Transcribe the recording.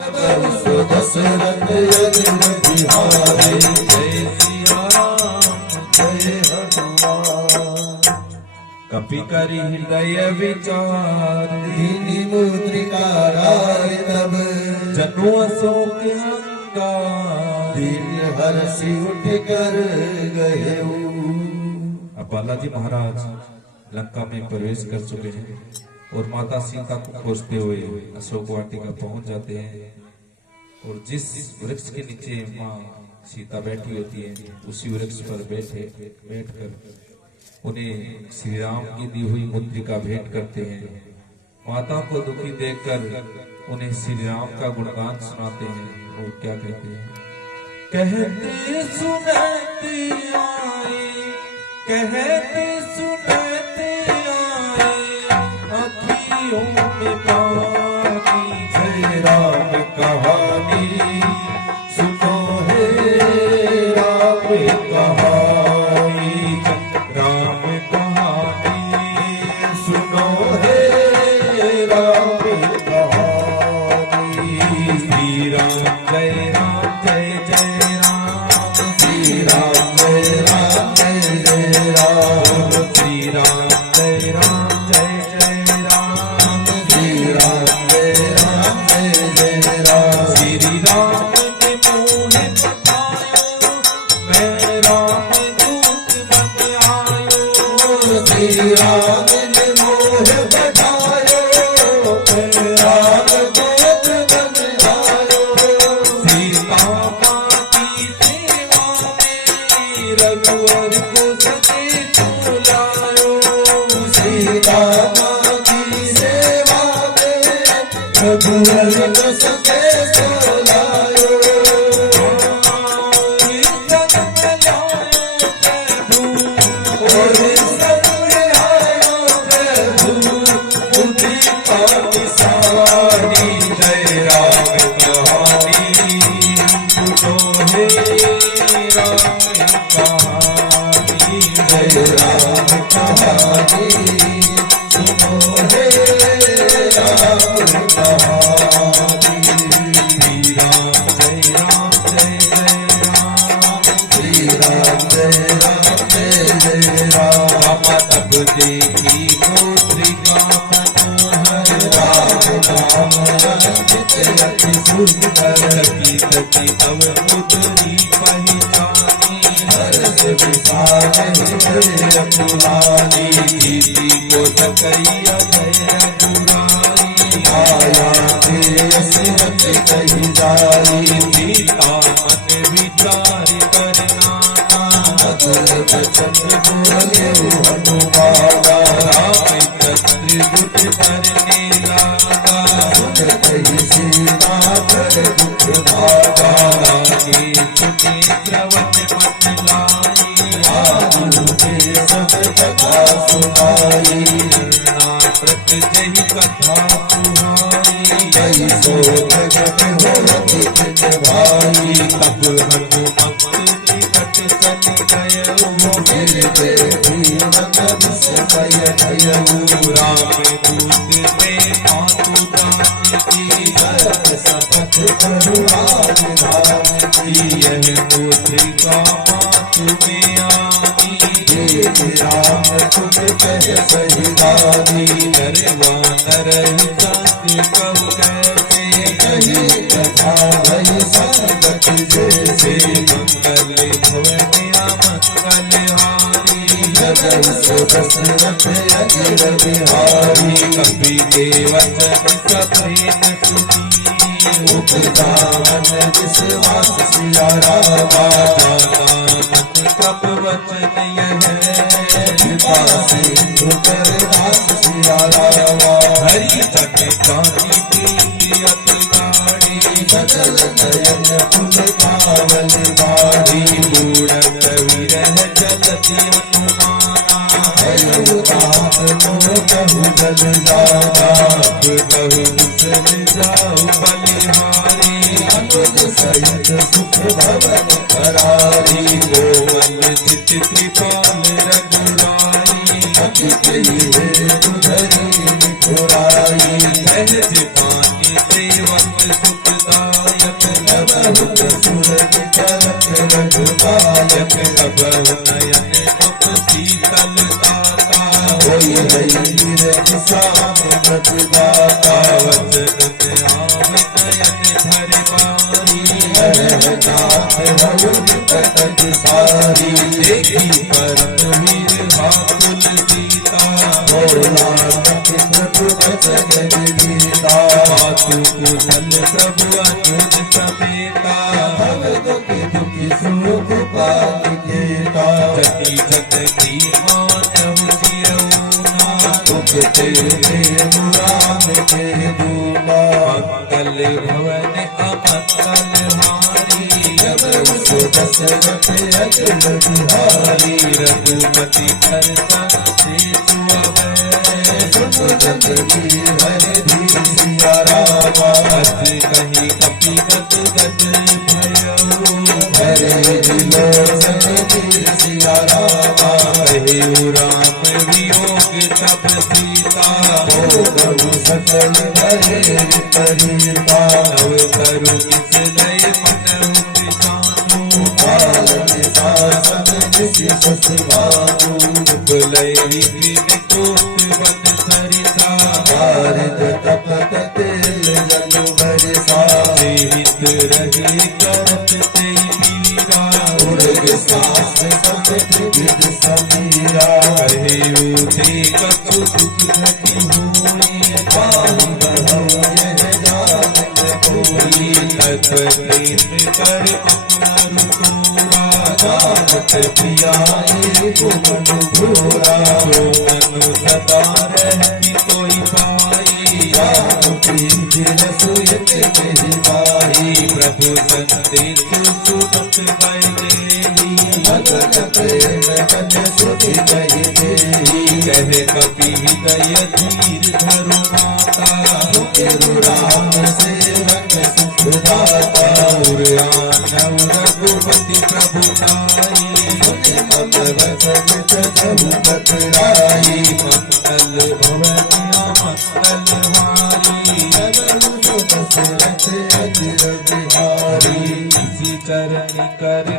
दशरथ बिहारी जय सिया राम जय हनुमान। कपि करि हृदय विचार दीनी मुद्रिका राय तब जनु अशोक अंगार दीन हर्षि उठ कर गए। अब बालाजी महाराज लंका में प्रवेश कर चुके हैं और माता सीता को खोजते हुए अशोक वाटिका पहुंच जाते हैं और जिस वृक्ष के नीचे माँ सीता बैठी होती है उसी वृक्ष पर बैठकर उन्हें श्री राम की दी हुई मुद्रिका भेंट करते हैं। माता को दुखी देखकर उन्हें श्री राम का गुणगान सुनाते हैं और क्या कहते हैं, कहते सुनते आए कहते सुनते आए अखियों में पानी जय राम कहानी सुनो हे राम कहानी राम कहानी सुनो हे राम कहानी। श्री राम जय जय राम श्री राम जय जय राम श्री राम जय जय राम श्री राम जय जय राम। श्री राम ने मोहे बतायो मैं राम दूत बन आयो। श्री राम ने मोहे बतायो मैं राम दूत बन आयो। सीता माँ की सेवा में रघुवर को सचेत बुलायो। सीता माँ की सेवा में रघुवर को सचेत बुलायो। और संग में आयो प्रभु मुद्रिका निशानी जय राम कहानी सुनो हे राम कहानी जय राम कहानी सुनो हे राम कहानी। श्री राम जय राम श्री राम जय राम। मामा तब देखी मुद्रिका मनोहर राम नाम रंजित अति सुंदर की तब मुद्री पहचानी हर्ष विशाल हृदय पुरानी। दीदी को सकैया जय रघुराई आया देश रच कही जाई। सीता मन विचार करना मधुर वचन बोले हनुमाना। राम चंद्र दुख करने लागा सुन कही सीता कर दुख भागा। लागे सुने श्रवण मन लाई आदु के सब कथा सुनाई। प्रत जही कथा सुहाई जय सो जगत होती भाई। तब हनुमंत निकट चल गयो फिर देवी नगर से भय राम दूत में मातु जानकी भरत सपथ करुणान धाम की। यह मुद्रिका मातु में आनी राम तुम कह सही रानी। नरवा नरहि सत्य कहु कैसे कही कथा भई संगत जैसे। मंगल भवन मंगल हारी जगत सो दशरथ अजिर बिहारी। कपि के वचन सफेद सुनी उपदान विश्वास सिया रामा। मन कप वचन यह कृपा सिंधु कर दास सिया रामा। हरि तट कांति प्रीति अति गाढ़ी सचल नयन फुल पावन बाड़ी। बूढ़ विरह जलति अनुमाना भयउ तात मोह कहु जल जाना। कहु कुशल जाऊ बलिहारी अतुल सहित सुख भवन करारी। गोवल चित कृपाल रघुराई अति कही है तुधरी निठुराई। सहज पानी सेवक सुखदायक लबहु सुरत करत रघुनायक लबहु नयन मुख शीतल दाता होई हई नीरज साम व्रतदाता वचन आव नयन धर बारी नाथ हऊ निकट सारी देखी परम वीर भाकुल सीता भोला प्रभु वचन विनीता मातु कुशल प्रभु अनुज समेता भव दुखी दुखी सुख पालिकेता जति जगती मानव जियऊना तुझते प्रेम राम के दूना मंगल भवन अमंगल हारी जब उसो दशरथ अचल बिहारी रघुमति भरत सेतु जगती हरि सिया रामा कही कपिगत गज भयो हरे विलोचन सिया रामा कहे राम वियोग तब सीता हो बहु सकल भये विपरीता नव करु किस लय मन जानु पालन शासन निशि ससिवानु मुकुलय विपिन कोट बन सरिता भारत तपत तेल जल बरसा हित रहे करत ते मीरा उर्ग सास सब त्रिविध समीरा कहे उते कछु दुख घटी होई पानी बढ़ो यह जान कोई तत्व कर अपना रुतोरा जानत पियाए गुमन घोरा जो मनु सदा रहती कोई पाई रसोयत कही माही प्रभु संदेश सुनत गए भगत प्रेम कन सुखी कही देही कहे कपि हृदय धीर धरु माता सुखिरु राम सेवक सुखदाता आनव रघुपति प्रभु ताई सुनि मम वचन प्रभु पतराई मंगल भवन मंगल हारी दशरथ अजिर बिहारी इसी चरण कर